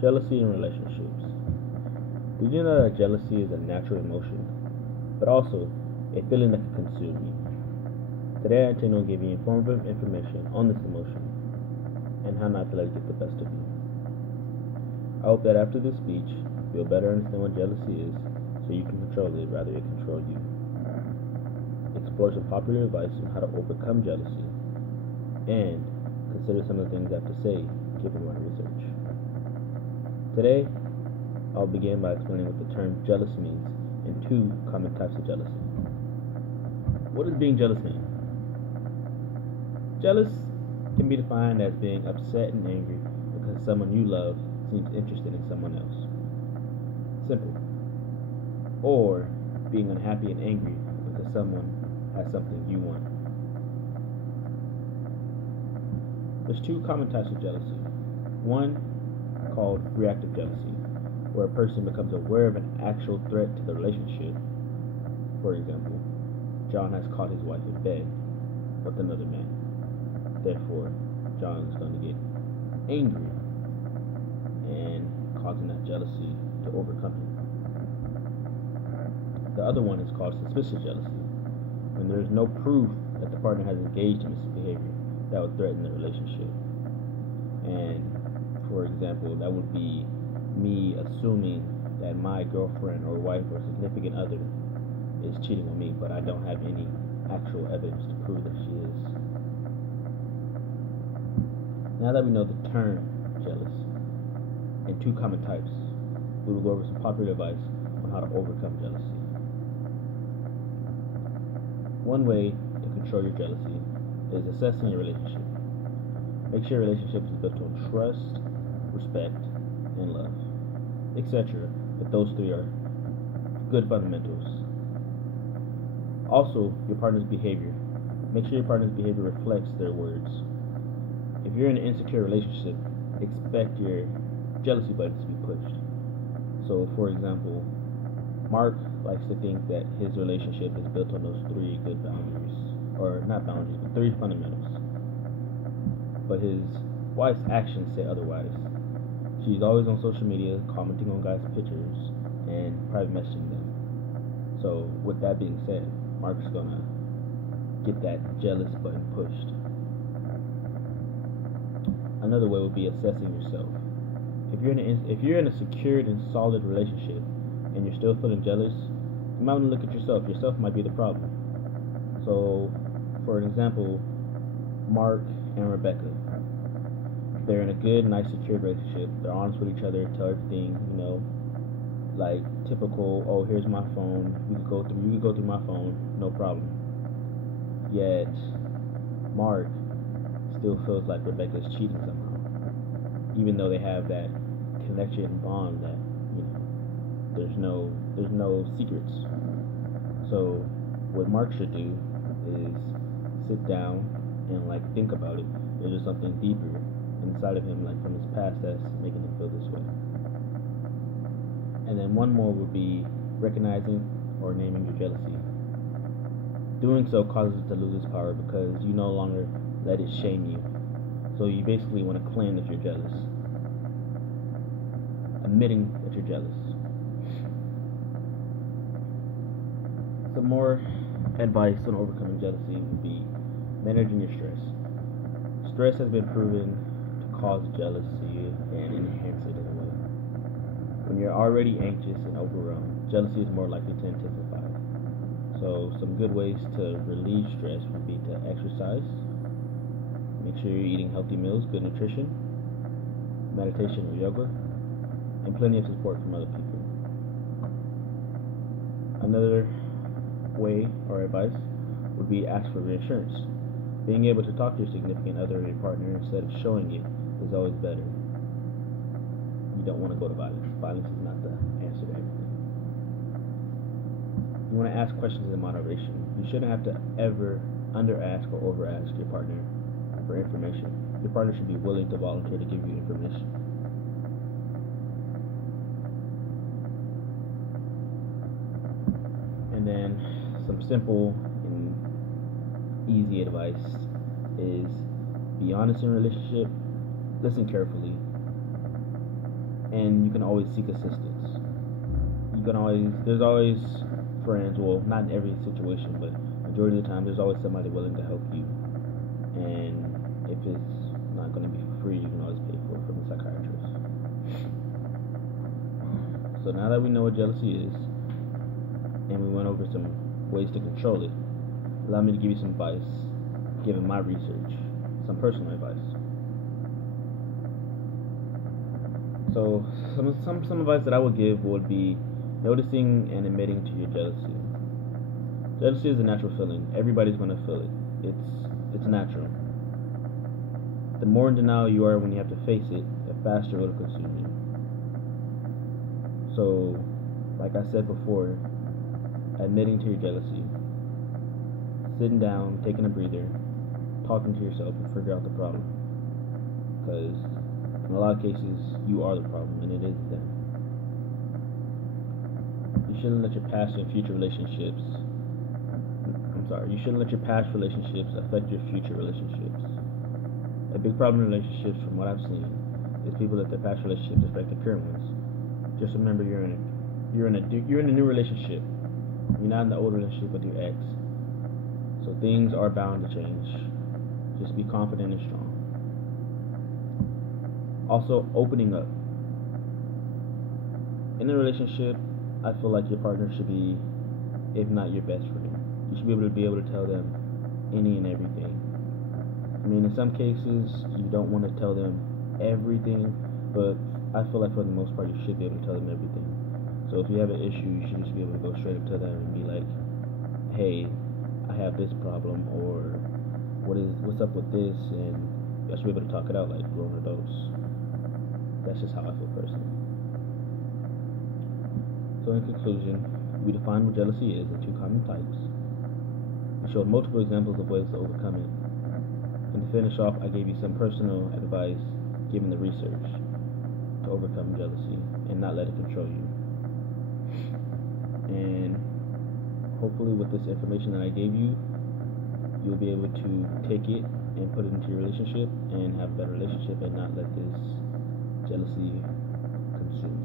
Jealousy in relationships. Did you know that jealousy is a natural emotion, but also a feeling that can consume you? Today I intend on giving you informative information on this emotion and how not to let it get the best of you. I hope that after this speech, you'll better understand what jealousy is so you can control it rather than control you. Explore some popular advice on how to overcome jealousy and consider some of the things I have to say given my research. Today, I'll begin by explaining what the term jealous means and two common types of jealousy. What does being jealous mean? Jealous can be defined as being upset and angry because someone you love seems interested in someone else. Simple. Or being unhappy and angry because someone has something you want. There's two common types of jealousy. One called reactive jealousy, where a person becomes aware of an actual threat to the relationship. For example, John has caught his wife in bed with another man. Therefore, John is going to get angry and causing that jealousy to overcome him. The other one is called suspicious jealousy, when there is no proof that the partner has engaged in this behavior that would threaten the relationship. And for example, that would be me assuming that my girlfriend or wife or significant other is cheating on me, but I don't have any actual evidence to prove that she is. Now that we know the term jealous and two common types, we will go over some popular advice on how to overcome jealousy. One way to control your jealousy is assessing your relationship. Make sure your relationship is built on trust, respect, and love, etc. But those three are good fundamentals. Also, your partner's behavior. Make sure your partner's behavior reflects their words. If you're in an insecure relationship, expect your jealousy buttons to be pushed. So, for example, Mark likes to think that his relationship is built on those three good boundaries, or not boundaries, but three fundamentals. But his wife's actions say otherwise. She's always on social media commenting on guys' pictures and private messaging them. So with that being said, Mark's gonna get that jealous button pushed. Another way would be assessing yourself. If you're in a secured and solid relationship and you're still feeling jealous, you might want to look at yourself. Yourself might be the problem. So, for an example, Mark and Rebecca. They're in a good, nice, secure relationship. They're honest with each other, tell everything, like typical, oh, here's my phone, you can go through my phone, no problem. Yet Mark still feels like Rebecca's cheating somehow. Even though they have that connection and bond that, there's no secrets. So what Mark should do is sit down and think about it. There's just something deeper inside of him, from his past, that's making him feel this way. And then one more would be recognizing or naming your jealousy. Doing so causes it to lose its power because you no longer let it shame you. So you basically want to claim that you're jealous. Admitting that you're jealous. Some more advice on overcoming jealousy would be managing your stress. Stress has been proven to cause jealousy and enhance it in a way. When you're already anxious and overwhelmed, jealousy is more likely to intensify. So some good ways to relieve stress would be to exercise, make sure you're eating healthy meals, good nutrition, meditation or yoga, and plenty of support from other people. Another way or advice would be ask for reassurance. Being able to talk to your significant other or your partner instead of showing it is always better. You don't want to go to violence. Violence is not the answer to everything. You want to ask questions in moderation. You shouldn't have to ever under-ask or over-ask your partner for information. Your partner should be willing to volunteer to give you information. And then some simple and easy advice is be honest in a relationship, listen carefully, and you can always seek assistance. There's always friends. Well, not in every situation, but majority of the time, there's always somebody willing to help you. And if it's not going to be for free, you can always pay for it from a psychiatrist. So now that we know what jealousy is, and we went over some ways to control it, allow me to give you some advice, given my research, some personal advice. So some advice that I would give would be noticing and admitting to your jealousy. Jealousy is a natural feeling. Everybody's going to feel it. It's natural. The more in denial you are when you have to face it, the faster it will consume you. So, like I said before, admitting to your jealousy, sitting down, taking a breather, talking to yourself and figure out the problem. Because in a lot of cases, you are the problem and it is them. You shouldn't let your past and future relationships you shouldn't let your past relationships affect your future relationships. A big problem in relationships, from what I've seen, is people let their past relationships affect the current ones. Just remember, you're in a new relationship. You're not in the old relationship with your ex. So things are bound to change. Just be confident and strong. Also, opening up. In a relationship, I feel like your partner should be, if not your best friend. You should be able to tell them any and everything. I mean, in some cases, you don't want to tell them everything, but I feel like for the most part, you should be able to tell them everything. So if you have an issue, you should just be able to go straight up to them and be like, hey, I have this problem, or what's up with this, and you should be able to talk it out like grown adults. That's just how I feel personally. So in conclusion, we defined what jealousy is in two common types. We showed multiple examples of ways to overcome it. And to finish off, I gave you some personal advice given the research to overcome jealousy and not let it control you. And hopefully with this information that I gave you, you'll be able to take it and put it into your relationship and have a better relationship and not let this jealousy consume